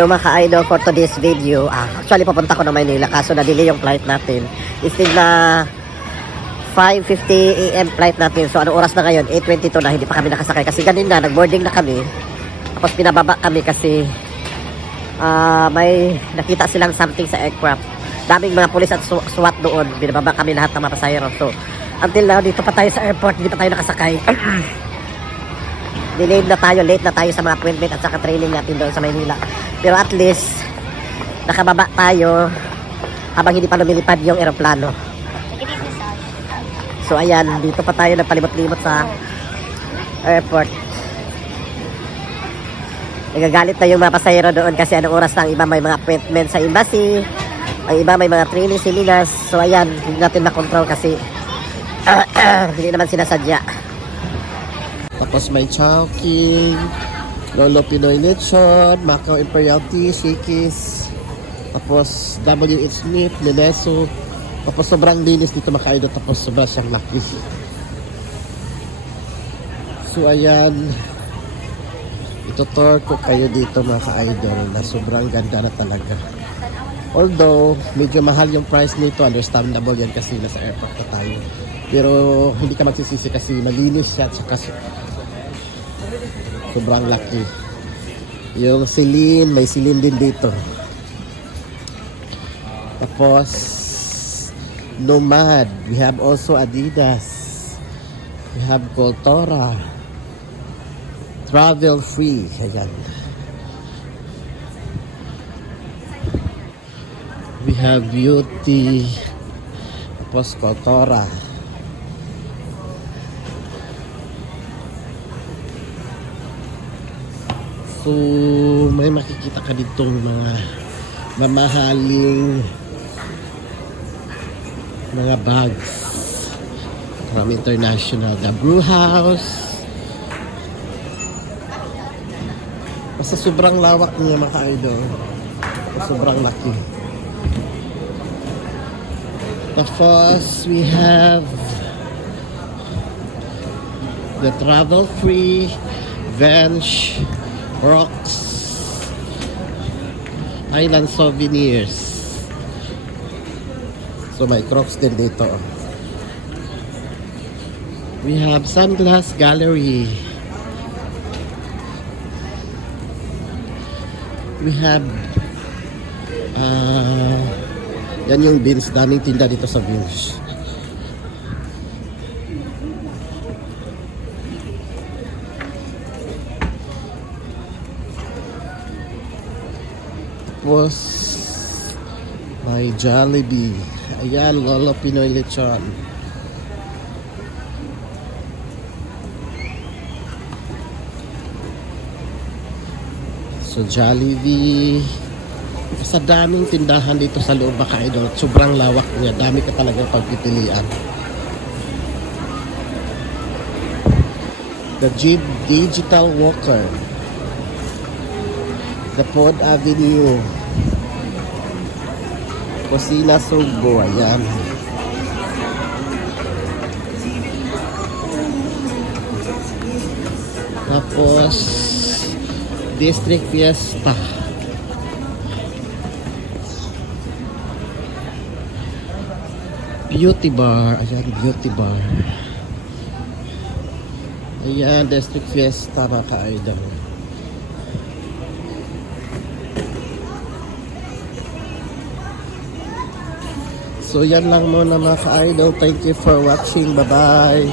So mga ka-idol, for today's video, actually papunta ko na Maynila kaso na-delay yung flight natin. Instead na 5:50 AM flight natin. So anong oras na ngayon? 8:22 na, hindi pa kami nakasakay kasi ganun na, nag-boarding na kami. Tapos pinababa kami kasi may nakita silang something sa aircraft. Daming mga pulis at SWAT doon. Binababa kami lahat ng mga pasahero. So until now, dito pa tayo sa airport, hindi pa tayo nakasakay. Delayed na tayo, late na tayo sa mga appointment at saka training natin doon sa Maynila. Pero at least, nakababa tayo habang hindi pa lumilipad yung eroplano. So ayan, dito pa tayo nagpalimot-limot sa airport. Nagagalit na yung mga pasahero doon kasi anong oras na ang iba may mga appointment sa embassy, ang iba may mga training seminars. So ayan, hindi natin makontrol kasi hindi naman sinasadya. Tapos may Chowking, Lolo Pinoy Lechon, Macau Imperial Tea, Shakey's, tapos W.H. Smith, Lineso. Tapos sobrang linis dito mga ka-idol, tapos sobrang siyang laki. So ayan, itutur ko kayo dito mga ka-idol na sobrang ganda na talaga. Although medyo mahal yung price nito, understandable yan kasi nasa airport na tayo. Pero hindi ka magsisisi kasi malinis siya at saka sobrang laki. Yung Celine, may Celine din dito. Tapos Nomad, we have also Adidas, we have Cultura, Travel Free, ayan. We have Beauty, tapos Cultura. So may makikita ka ditong mga mamahaling mga bags from international. The Brew House. Basta sobrang lawak niya mga ka-idol. Sobrang laki. Tapos we have the Travel Free, Venge, Rocks, Island Souvenirs. So may Crocs din dito. We have Sunglass Gallery. We have yan yung Beans, daming tinda dito sa Beans. Tapos may Jollibee. Ayan, Lolo Pinoy Lechon. So Jollibee. Sa daming tindahan dito sa loob mga ka-idol. Sobrang lawak niya. Dami ka talagang pagpipilian. The Digital Walker. The Pod Avenue. Kusina Sugbo, ayan. Tapos District Fiesta. Beauty Bar, ayan, Beauty Bar. Ayan, District Fiesta mga ka-idol. So yan lang muna mga ka-idol. Thank you for watching. Bye-bye.